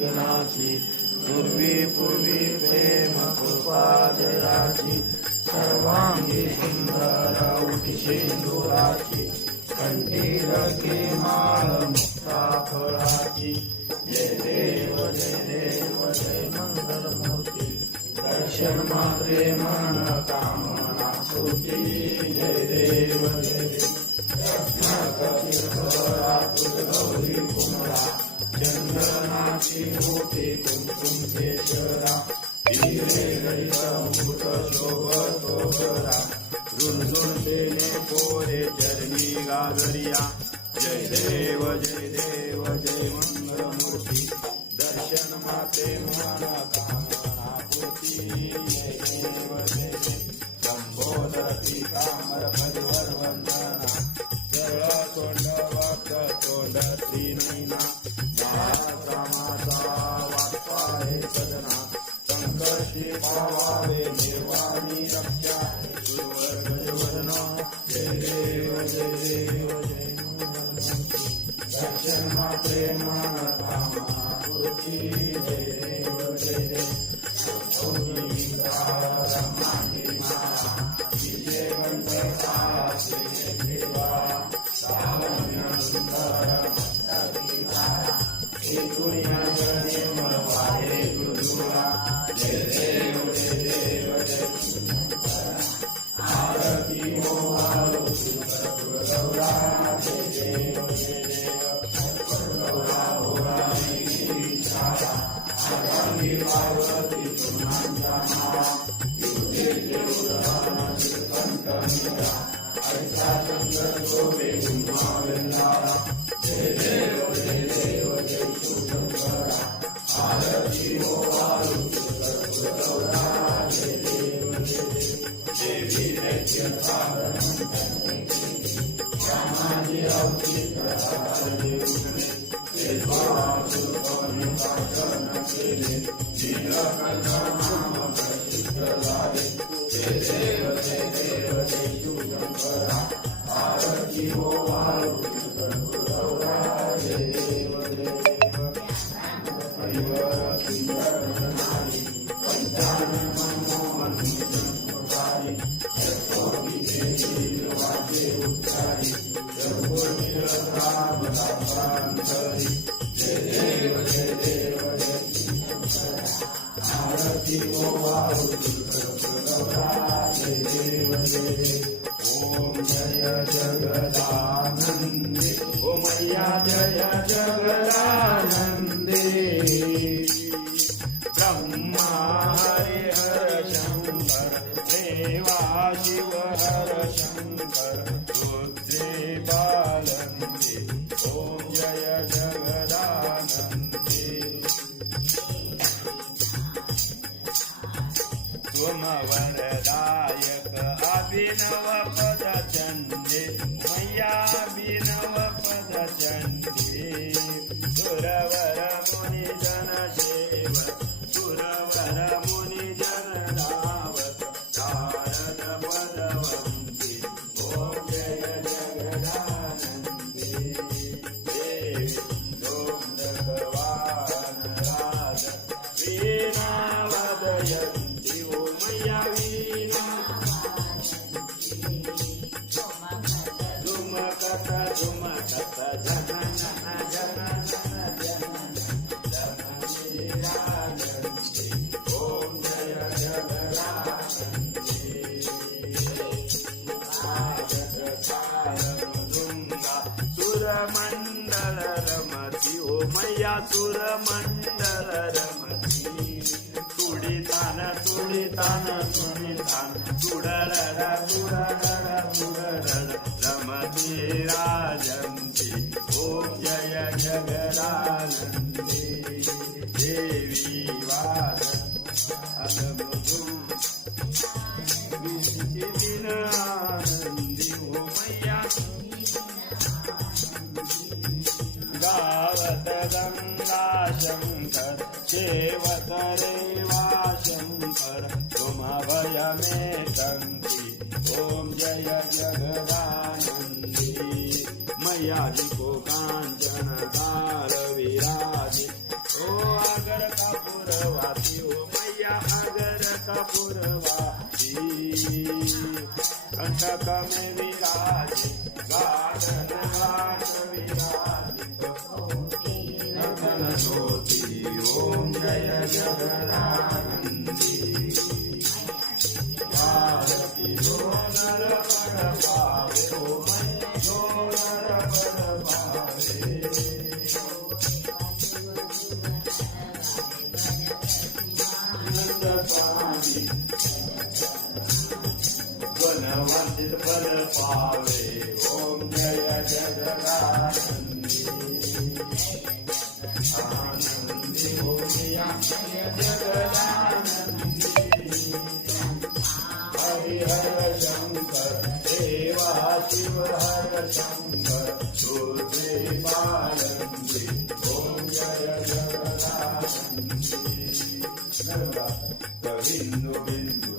गणाची पूर्वी पूर्वी प्रेम कृपा जयाची सर्वांगी सुंदर उठी शेंदुराची कंठी रगे माळ मुक्ता फळाची जय देव जय मंगल मूर्ती दर्शन मात्रे मन कामना पूर्ती जय देव गौरी कुमरा चंदनाची होते कुंकुम केशरा हिरे गैरमृत शोभतो बरा रुणझुणतेने पोरे चरणी गागरिया जय देव जय मंगलमूर्ती दर्शन माते मन कामना पूर्ती जय देव लंबोदरी कामर परिवर वंदना सरळ तोंड वक्त तोंड श्रीनैना संकर्षी पावावे निर्वाणी रक्षा सुवर्गजवर्ण जय देव दर्शन मात्रे मन कामना पूर्ती जय देव विजय गणपती देवा सावन्य सुंदर दुनिया जने मरवाए गुरुरा जय देव आरती हो आलो सुंदर गौरा जय देव गौरा हो रानी छाया आगामी पार्वती सुनांजना युगे देवराना कंठमिरा ऐसा चंद्र शोभे गुमावेला जय देव आरती हो आलो गौरा जय देव देवी नैत्य साधन आरती हो आलो गौरा जय देव आरती हो ओम जय जगदानंदे ओ मैया जय जगदानंदे ब्रह्मा हरे हर शंकर देवा शिव हर शंकर रुद्रे बालंदे ओम जय जगदानंदे त्वम वरदायक अभिनव पद चंदे मैया अभिनव पद चंदे सुरवर मुनि जन सेव सुरवर मुनि जन धावत तारक पदवंती ओम जय जगदानंदे देवी भगवान राज वीणा वदयन्ति ओ मैया वीणा झुमकत सुरमंडल रमती ओ मैया सुरमंडल रमती तुडितान तुडरर रमती राजंती ओम जय जगदानंदे देवी वाद आनंदी ओ मैया गावत गंगा शंकर सेवत रेवा शंकर तुम भय में कंकी ओम जय जगदानंदी मैया जी को कांचन दार विराज ओ पुरवासी कंटक में विराजे गानन घाट विराजित नंदन ज्योति ओम जय जगदानंदी भारती जो नर पर पावे ओम जो नर पर पावे वनवंदित फल पावे ओम जय जगदानंदी आनंदी भूमिया जगदानंदी हरि हर शंकर देवा शिव हर शंकर दुर्गे पालंदी ओम जय जगदानंदी बिंदु बिंदु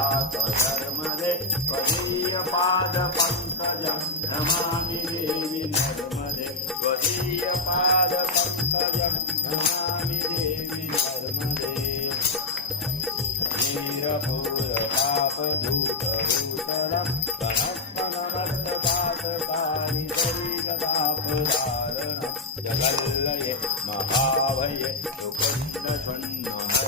धर्मदे त्वदीय पाद पंकजं नमामि देवी नर्मदे त्वदीय पाद पंकजं नमामि देवी नर्मदे नीरपूर पाप भूत भूतरं कनत्तनमत्तपातकानि शरीरतापदारणं जगल्लये महाभये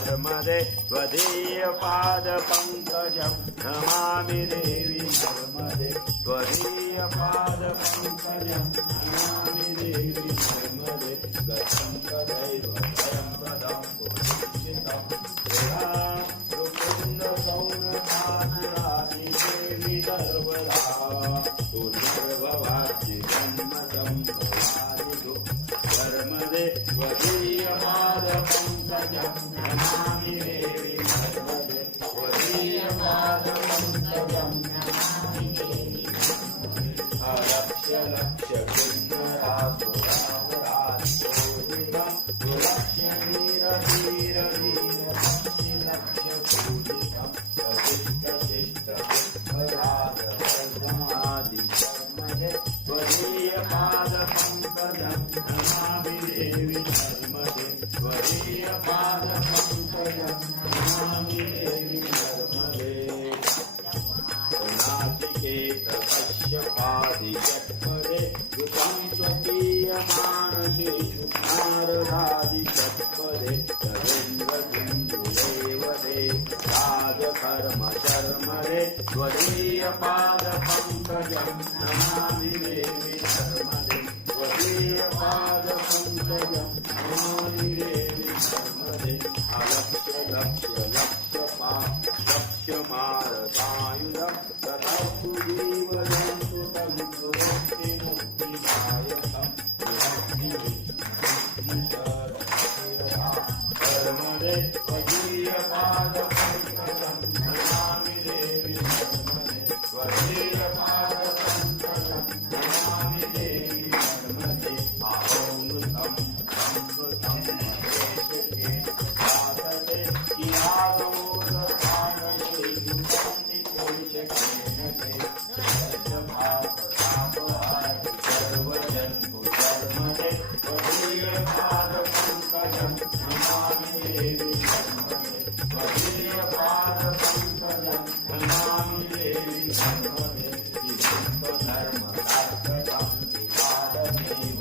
नर्मदे त्वदीय पाद पंकजं नमामि देवी नर्मदे त्वदीय पाद पंकजं नमामि देवी नर्मदे गतं तदैव परं पदं पुरुषितं रुकुन्द सौनकासुरादि देवी सर्वदा पुनर्भवाति जन्मदं भवादिदो नर्मदे त्वदीय पाद पंकजं नमामि देवी नर्मदे त्वदीय पाद पंकजं नमामि देवी लक्ष्य लक्ष्य किन्नरासुरावरासोदितं सुलक्ष्य वीर वीर वीर लक्ष्य लक्ष्य पूजितं वसिष्ठ शिष्ट विघ्नराज वर्धमादि कर्मदे त्वदीय पाद पंकजं नमामि देवी नर्मदे त्वदीय पाद पंकजं नमामि देवी नर्मदे नाचिकेत कश्यपादि जन्मदे कृतं स्वकीय मानसेषु नारदादि तत्पदे रवीन्द्र सिन्धुदेवदे राजकर्म शर्मदे त्वदीय पाद पंकजं नमामि देवी नर्मदे त्वदीय पाद पंकजं नमामि देवी नर्मदे अलक्ष्य लक्ष्य लक्ष्य मारतायुधं तथा सुजीवजन्तु तं सुमुक्ति मुक्तिदायकं नर्मदे त्वदीय पाद पंकजं नमामि देवी नर्मदे त्वदीय पाद पंकजं नमामि देवी नर्मदे अहं तं महेशके दातते कियादोदधानते दुःखन्ति कोशकेनते सत्यभासतापहार सर्वजन्तु धर्मदे त्वदीय पाद पंकजं नमामि देवी नर्मदे त्वदीय पाद पंकजं नमामि देवी नर्मदे धर्मदार्थकं विकारमेव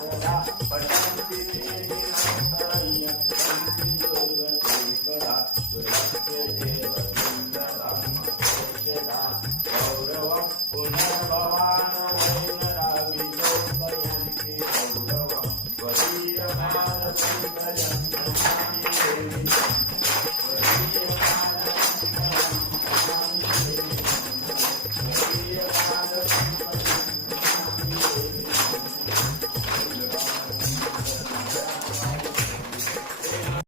सदा पठन्ति ते निरन्तरय्य सन्ति दुर्गतीकरा सुरस्य देव सुन्दरं शेषदा गौरवं पुनर्भवा